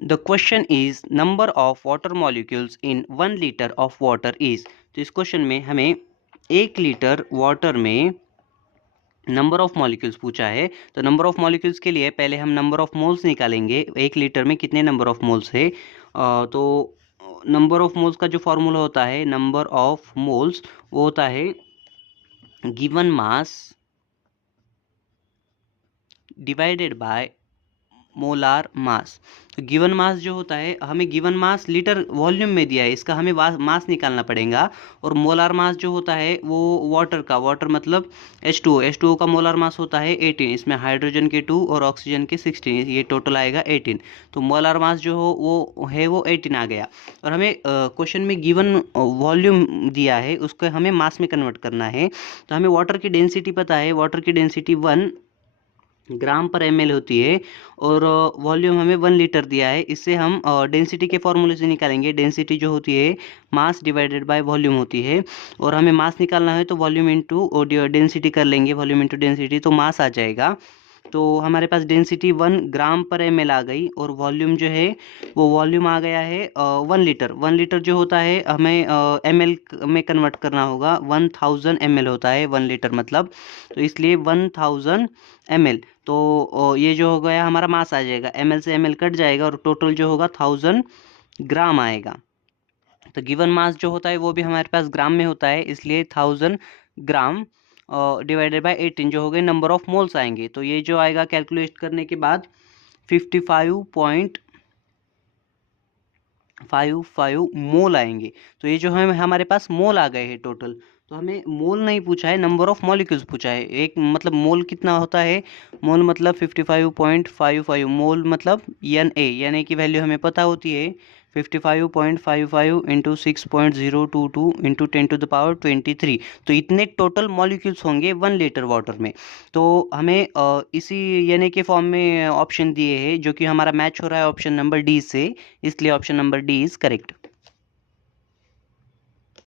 The question is number of water molecules in 1 litre of water is. तो इस question में हमें 1 litre water में नंबर ऑफ मॉलिक्यूल्स पूछा है। तो नंबर ऑफ मॉलिक्यूल्स के लिए पहले हम नंबर ऑफ मोल्स निकालेंगे। 1 लीटर में कितने नंबर ऑफ मोल्स है। तो नंबर ऑफ मोल्स का जो फॉर्मूला होता है, नंबर ऑफ मोल्स, वो होता है given mass divided by molar mass. तो गिवन मास जो होता है, हमें गिवन मास लीटर वॉल्यूम में दिया है, इसका हमें मास निकालना पड़ेगा। और मोलार मास जो होता है वो वाटर मतलब H2O का मोलार मास होता है 18। इसमें हाइड्रोजन के 2 और ऑक्सीजन के 16, ये टोटल आएगा 18। तो मोलार मास जो हो वो 18 आ गया। और हमें क्वेश्चन में गिवन वॉल्यूम दिया है, उसको हमें मास में कन्वर्ट करना है। तो हमें वाटर की डेंसिटी पता है, वाटर की डेंसिटी 1 ग्राम पर ml होती है। और वॉल्यूम हमें 1 लीटर दिया है। इससे हम डेंसिटी के फॉर्मूले से निकालेंगे। डेंसिटी जो होती है मास डिवाइडेड बाय वॉल्यूम होती है। और हमें मास निकालना है तो वॉल्यूम इंटू डेंसिटी कर लेंगे, वॉल्यूम इंटू डेंसिटी, तो मास आ जाएगा। तो हमारे पास डेंसिटी 1 ग्राम पर ml आ गई। और वॉल्यूम जो है वो वॉल्यूम आ गया है 1 लीटर। 1 लीटर जो होता है हमें ml में कन्वर्ट करना होगा। 1000 ml होता है 1 लीटर मतलब। तो इसलिए 1000 ml। तो ये जो हो गया हमारा मास आ जाएगा, ml से ml कट जाएगा और टोटल जो होगा 1000 ग्राम आएगा। तो गिवन मास जो होता है वो भी हमारे पास ग्राम में होता है, इसलिए 1000 ग्राम डिवाइडेड बाय 18 जो हो गए नंबर ऑफ मोल्स आएंगे। तो ये जो आएगा कैलकुलेट करने के बाद 55.55 मोल आएंगे। तो ये जो है हमारे पास मोल आ गए हैं टोटल। तो हमें मोल नहीं पूछा है, नंबर ऑफ मॉलिक्यूल्स पूछा है। एक मतलब मोल कितना होता है, मोल मतलब 55.55, मोल मतलब एन ए की वैल्यू हमें पता होती है 55.55 इंटू 6.022 इंटू 10⁻23। तो इतने टोटल मॉलिक्यूल्स होंगे 1 लीटर वाटर में। तो हमें इसी एन ए के फॉर्म में ऑप्शन दिए हैं, जो कि हमारा मैच हो रहा है ऑप्शन नंबर डी से, इसलिए option number D is correct.